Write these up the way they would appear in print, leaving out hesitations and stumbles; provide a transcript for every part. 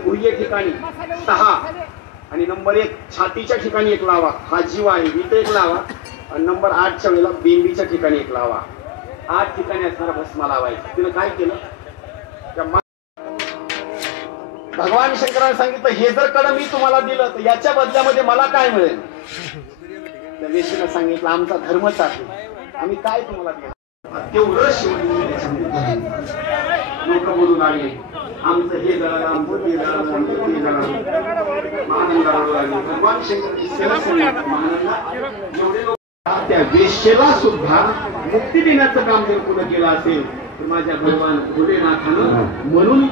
गुह्य ठिकाणी 6 आणि नंबर 1 छातीच्या ठिकाणी 1 लावा, हा जीव आहे इथे 1 लावा, आणि नंबर 8 च्या वेळेला बेंबीच्या ठिकाणी 1 लावा. 8 ठिकाणी असणारा भस्मा लावायचा. तिने काय केलं, भगवान शंकराने सांगितलं हे जर कडं मी तुम्हाला दिलं तर याच्या बदल्यामध्ये मला काय मिळेल. त्या वेशीने सांगितलं आमचा धर्मच आहे, आम्ही काय तुम्हाला देणार. तेवढं शिवलिंग लोक बोलून आले आमचं हे झालं, आमचं ते झालं, आमचं ते झालं, भगवान शंकर एवढे लोक त्या वेश्येला सुद्धा मुक्ती देण्याचं काम जर पुढे केलं असेल तर माझ्या भगवान भोलेनाथानं म्हणून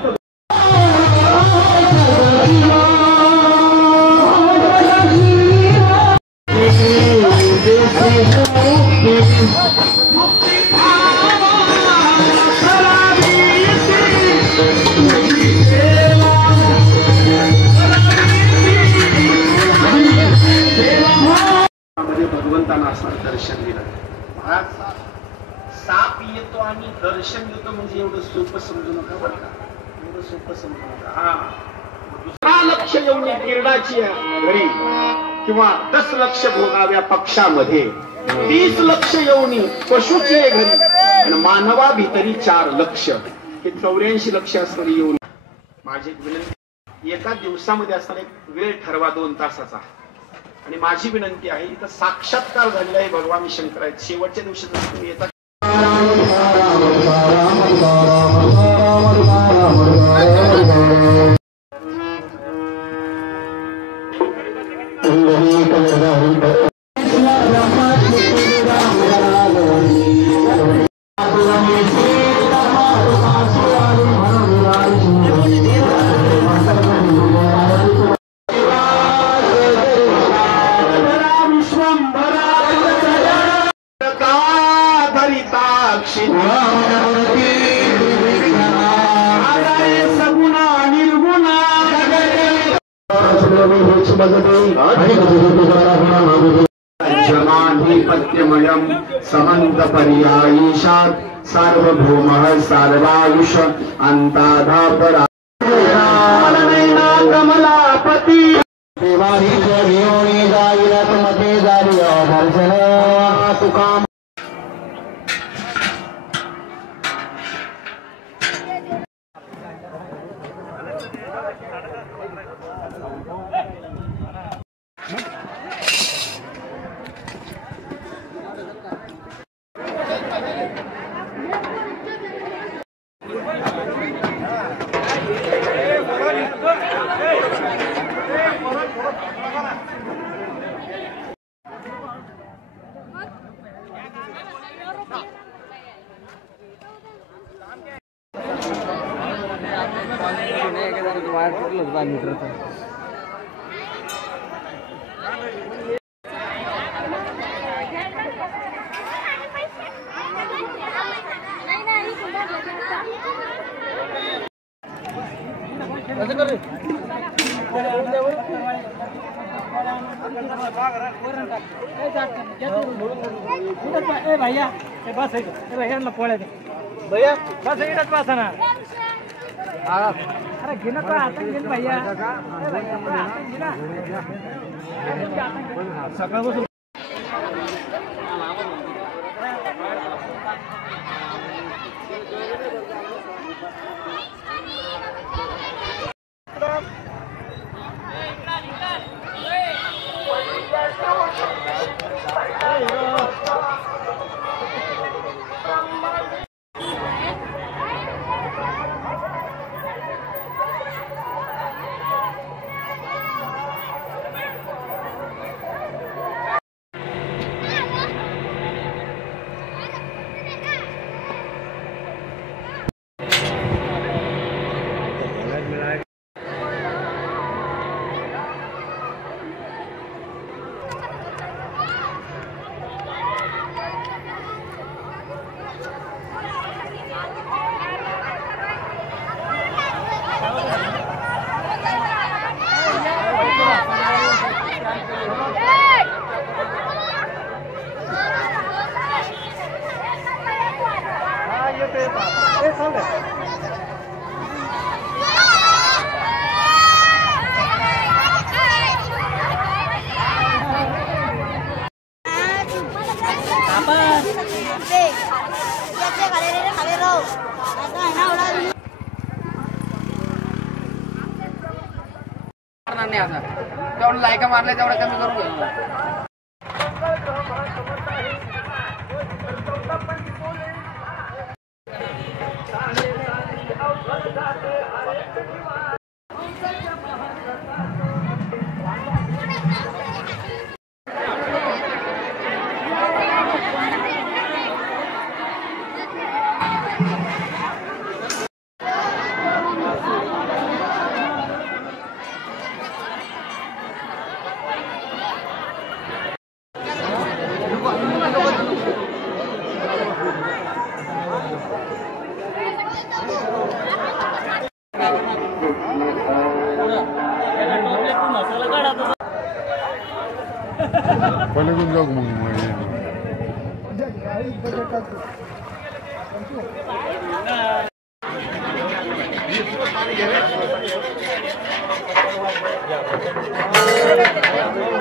भगवंतांना असं दर्शन दिलं. साप येतो आणि दर्शन देतो म्हणजे एवढं सोपं समजू नका बरं का, एवढं सोपं समजू नका. दुसरा लक्ष येऊन किरणाची घरी किंवा 10 लक्ष भोगाव्या पक्षामध्ये 30 लक्ष येऊन पशुची घरी आणि मानवा भितरी 4 लक्ष, हे 84 लक्ष असणारी येऊन. माझी विनंती, एका दिवसामध्ये असणारा एक वेळ ठरवा 2 तासाचा. आणि माझी विनंती आहे, इथं साक्षात्कार झालेला आहे भगवान शंकर आहेत. शेवटच्या दिवशी तुम्ही येतात जमाधिपत्यमयं समन्त पर्यायीशात् सार्वभौमः सार्वायुष अंताधापरा कमलापती देवाही घेऊन जाईलत मध्ये जारी दर्शन तुका. भैया बस भैया पोळ्या भैया बस इकडच बसा ना. अरे घे ना आता घे भैया सकाळपासून होणार नाही आता. तेवढं लायका मारल्या तेवढं कमी करून घेऊ. पलीकडून जाऊ मग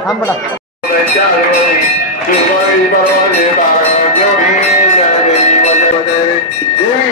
थांबला देवी